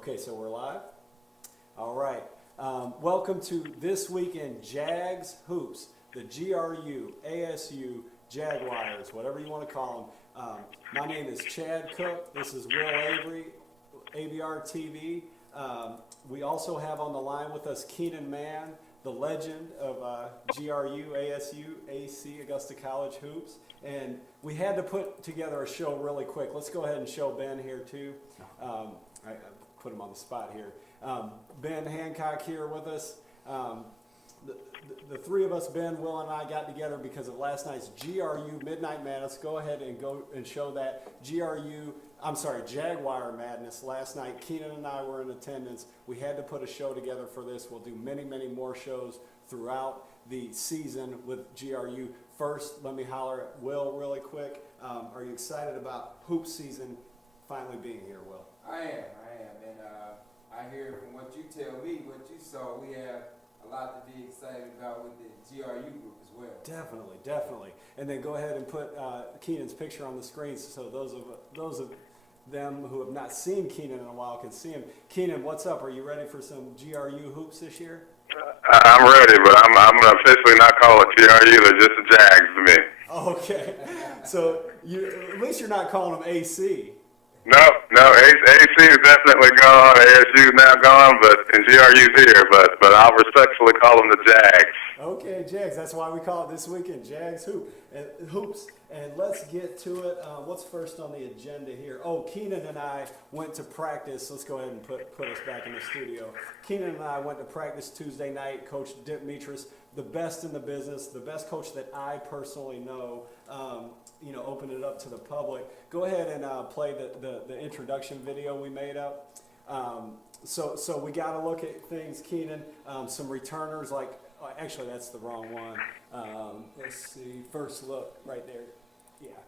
Okay, so we're live? All right. Welcome to This Week in Jags Hoops, the GRU, ASU, Jaguars, whatever you want to call them. My name is Chad Cook. This is Will Avery, ABR TV. We also have on the line with us Keenan Mann, the legend of GRU, ASU, AC, Augusta College Hoops. And we had to put together a show really quick. Let's go ahead and show Ben here too. I put him on the spot here. Ben Hancock here with us. The three of us, Ben, Will, and I got together because of last night's GRU Midnight Madness. Go ahead and go and show that Jaguar Madness last night. Keenan and I were in attendance. We had to put a show together for this. We'll do many, many more shows throughout the season with GRU. First, let me holler at Will really quick. Are you excited about hoop season finally being here, Will? I am, and I hear from what you tell me, what you saw, we have a lot to be excited about with the GRU group as well. Definitely. And then go ahead and put Keenan's picture on the screen so those of them who have not seen Keenan in a while can see him. Keenan, what's up? Are you ready for some GRU hoops this year? I'm ready, but I'm going to officially not call it GRU. They're just the Jags to me. Okay. So at least you're not calling them AC. No, AC is definitely gone. ASU is now gone, and GRU's here. But I'll respectfully call them the Jags. Okay, Jags. That's why we call it This Weekend Jags Hoops. And let's get to it. What's first on the agenda here? Oh, Keenan and I went to practice. Let's go ahead and put us back in the studio. Keenan and I went to practice Tuesday night. Coach Demetris, the best in the business, the best coach that I personally know. Open it up to the public. Go ahead and play the introduction video we made up. So we got to look at things, Keenan. Some returners actually that's the wrong one. Let's see, first look right there. Yeah.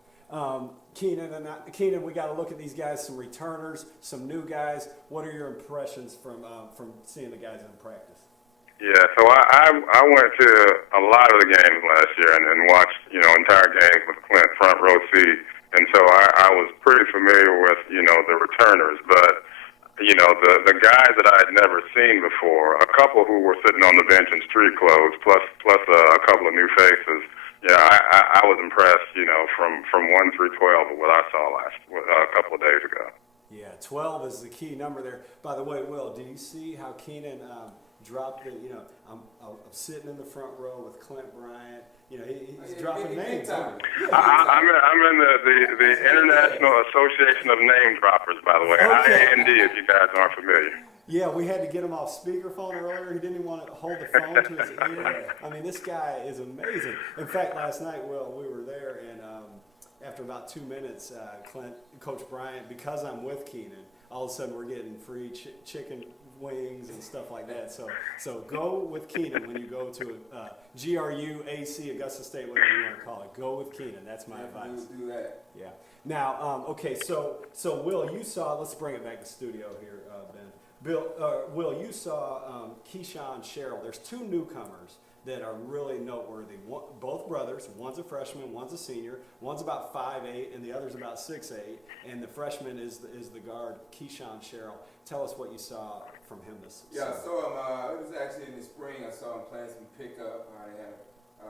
Keenan, we got to look at these guys, some returners, some new guys. What are your impressions from seeing the guys in practice? Yeah, so I went to a lot of the games last year and watched, entire games with Clint front row seat. And so I was pretty familiar with, the returners. But, the guys that I had never seen before, a couple who were sitting on the bench in street clothes, plus a couple of new faces. Yeah, I was impressed, from 1 through 12 of what I saw a couple of days ago. Yeah, 12 is the key number there. By the way, Will, do you see how Keenan dropped I'm sitting in the front row with Clint Bryant. He's dropping names. I'm in the International Association of Name Droppers, by the way. Okay. IND, if you guys aren't familiar. Yeah, we had to get him off speakerphone earlier. He didn't even want to hold the phone to his ear. I mean, this guy is amazing. In fact, last night, Will, we were there, and after about 2 minutes, Coach Bryant, because I'm with Keenan, all of a sudden we're getting free chicken wings and stuff like that. So go with Keenan when you go to GRU, AC, Augusta State, whatever you want to call it. Go with Keenan. That's my advice. Do that. Yeah. Now, okay. So Will, you saw. Let's bring it back to studio here, Ben. Will, you saw Keyshawn Sherrill. There's two newcomers that are really noteworthy. Both brothers. One's a freshman, one's a senior. One's about 5'8", and the other's about 6'8". And the freshman is the guard, Keyshawn Sherrill. Tell us what you saw from him this season. Yeah, I saw him. It was actually in the spring. I saw him playing some pickup. They had a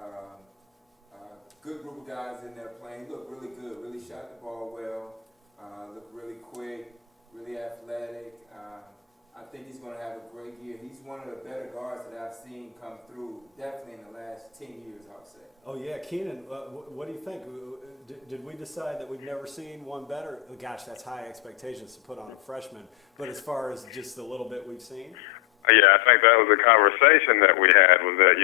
good group of guys in there playing. He looked really good. Really shot the ball well. Looked really quick. Really athletic. I think he's going to have a great year. He's one of the better guards that I've seen come through, definitely in the last 10 years, I would say. Oh, yeah. Keenan, what do you think? Did we decide that we've never seen one better? Gosh, that's high expectations to put on a freshman. But as far as just the little bit we've seen? Yeah, I think that was the conversation that we had, was that,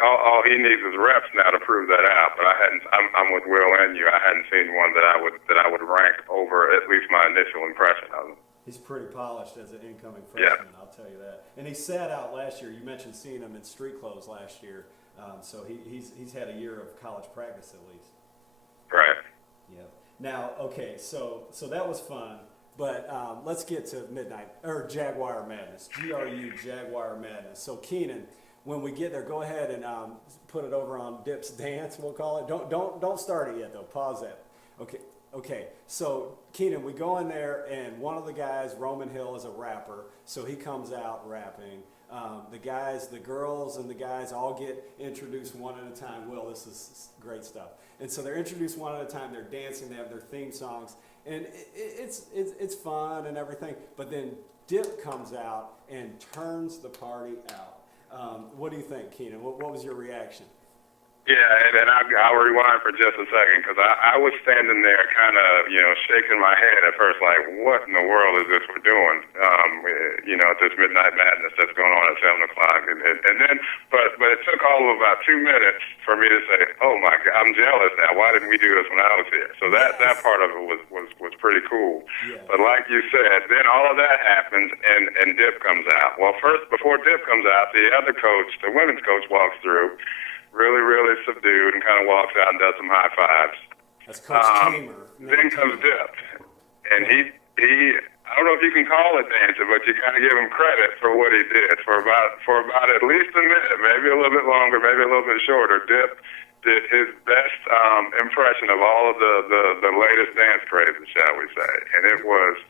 all he needs is reps now to prove that out. But I'm with Will and you. I hadn't seen one that I would rank over at least my initial impression of him. He's pretty polished as an incoming freshman, yeah. I'll tell you that. And he sat out last year. You mentioned seeing him in street clothes last year. So he's had a year of college practice at least. Right. Yeah. Now, okay, so that was fun. But let's get to Jaguar Madness. GRU Jaguar Madness. So Keenan, when we get there, go ahead and put it over on Dip's Dance. We'll call it. Don't start it yet though. Pause that. Okay. Okay, so Keenan, we go in there, and one of the guys, Roman Hill, is a rapper, so he comes out rapping. The girls and the guys all get introduced one at a time. Will, this is great stuff. And so they're introduced one at a time. They're dancing. They have their theme songs, and it's fun and everything. But then Dip comes out and turns the party out. What do you think, Keenan? What was your reaction? Yeah, and I'll rewind for just a second, because I was standing there kind of, shaking my head at first, like, what in the world is this we're doing? This Midnight Madness that's going on at 7 o'clock. And then, but it took all of about 2 minutes for me to say, oh my God, I'm jealous now. Why didn't we do this when I was here? So that part of it was pretty cool. Yeah. But like you said, then all of that happens, and Dip comes out. Well, first, before Dip comes out, the other coach, the women's coach, walks through, really, really subdued, and kind of walks out and does some high fives. That's Coach Tamer. Then comes Dip, and he I don't know if you can call it dancing, but you got to give him credit for what he did for about at least a minute, maybe a little bit longer, maybe a little bit shorter. Dip did his best impression of all of the latest dance crazes, shall we say, and it was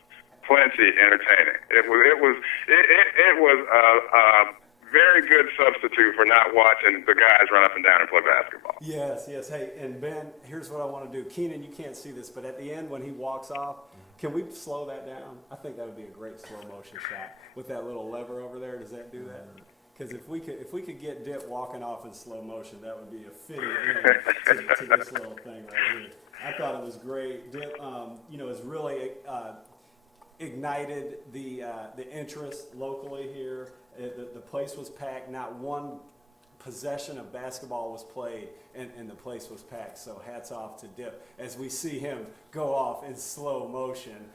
plenty entertaining. It was a very good substitute for not watching the guys run up and down and play basketball. Yes. Hey, and Ben, here's what I want to do. Keenan, you can't see this, but at the end when he walks off, can we slow that down? I think that would be a great slow motion shot with that little lever over there. Does that do that? Because if we could get Dip walking off in slow motion, that would be a fitting end to this little thing right here. I thought it was great. Dip, has really ignited the interest locally here. The place was packed. Not one possession of basketball was played, and the place was packed. So hats off to Dip as we see him go off in slow motion.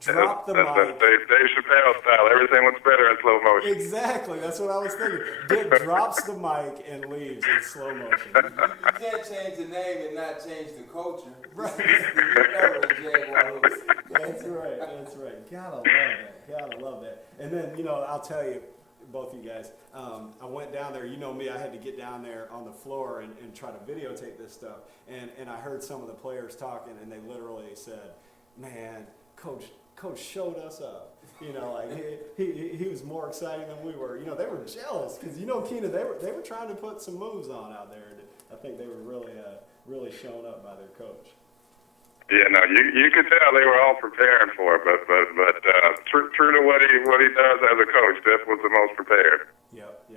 Drop the mic. Dave Chappelle style. Everything looks better in slow motion. Exactly. That's what I was thinking. Dip drops the mic and leaves in slow motion. You can't change the name and not change the culture. Right. That's right. Gotta love that. And then, I'll tell you, both of you guys, I went down there. You know me, I had to get down there on the floor and try to videotape this stuff. And I heard some of the players talking, and they literally said, man, Coach showed us up. He was more exciting than we were. They were jealous because, Keenan, they were trying to put some moves on out there. And I think they were really shown up by their coach. Yeah, no, you could tell they were all preparing for it, but true to what he does as a coach, Dip was the most prepared. Yep.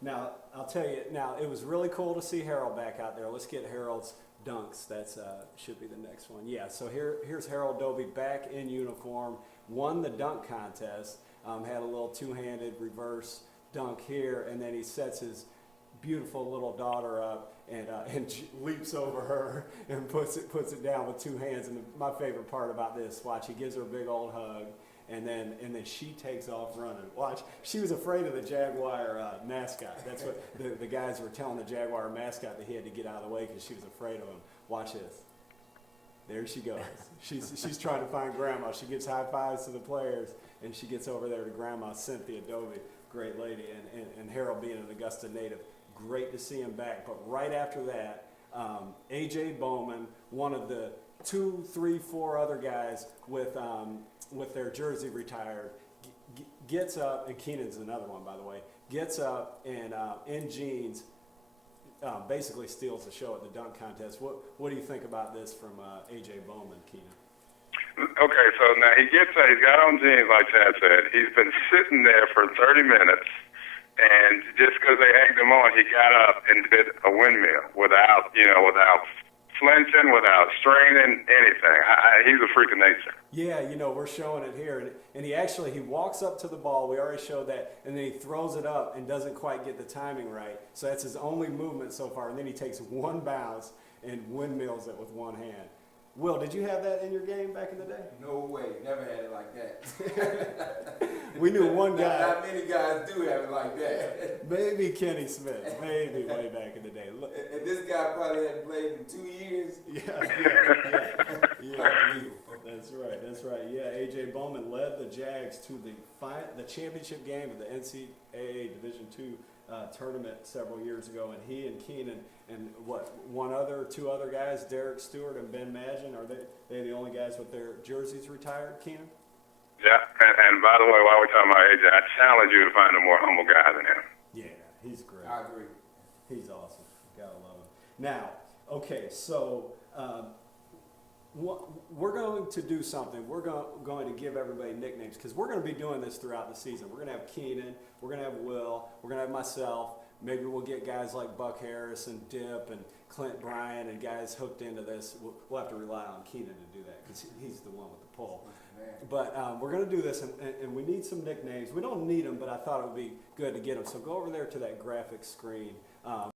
Now, I'll tell you, it was really cool to see Harold back out there. Let's get Harold's dunks. That's should be the next one. Yeah, so here's Harold Dobie back in uniform, won the dunk contest, had a little two-handed reverse dunk here, and then he sets his beautiful little daughter up and leaps over her and puts it down with two hands. And my favorite part about this, watch, he gives her a big old hug, and then she takes off running. Watch, she was afraid of the Jaguar mascot. That's what the guys were telling the Jaguar mascot that he had to get out of the way because she was afraid of him. Watch this. There she goes. She's trying to find Grandma. She gives high fives to the players, and she gets over there to Grandma Cynthia Dobie, great lady, and Harold being an Augusta native. Great to see him back. But right after that, A.J. Bowman, one of the 2, 3, 4 other guys with their jersey retired, gets up, and Keenan's another one, by the way, gets up and in jeans basically steals the show at the dunk contest. What do you think about this from A.J. Bowman, Keenan? Okay, so now he's got on jeans, like Chad said. He's been sitting there for 30 minutes. And just because they egged him on, he got up and did a windmill without flinching, without straining, anything. He's a freak of nature. Yeah, we're showing it here. And he walks up to the ball. We already showed that. And then he throws it up and doesn't quite get the timing right. So that's his only movement so far. And then he takes one bounce and windmills it with one hand. Will, did you have that in your game back in the day? No way. Never had it like that. We knew one guy. Not many guys do have it like that. Maybe Kenny Smith. Maybe way back in the day. Look. And this guy probably hadn't played in 2 years. Yeah. That's right. Yeah, A.J. Bowman led the Jags to the championship game of the NCAA Division II tournament several years ago, and he and Keenan and two other guys, Derek Stewart and Ben Magin, are they the only guys with their jerseys retired, Keenan? Yeah, and by the way, while we're talking about AJ, I challenge you to find a more humble guy than him. Yeah, he's great. I agree. He's awesome. Gotta love him. Now, okay, so we're going to do something. We're going to give everybody nicknames because we're going to be doing this throughout the season. We're going to have Keenan, we're going to have Will, we're going to have myself. Maybe we'll get guys like Buck Harris and Dip and Clint Bryan and guys hooked into this. We'll have to rely on Keenan to do that because he's the one with the pull. But we're going to do this, and we need some nicknames. We don't need them, but I thought it would be good to get them. So go over there to that graphic screen.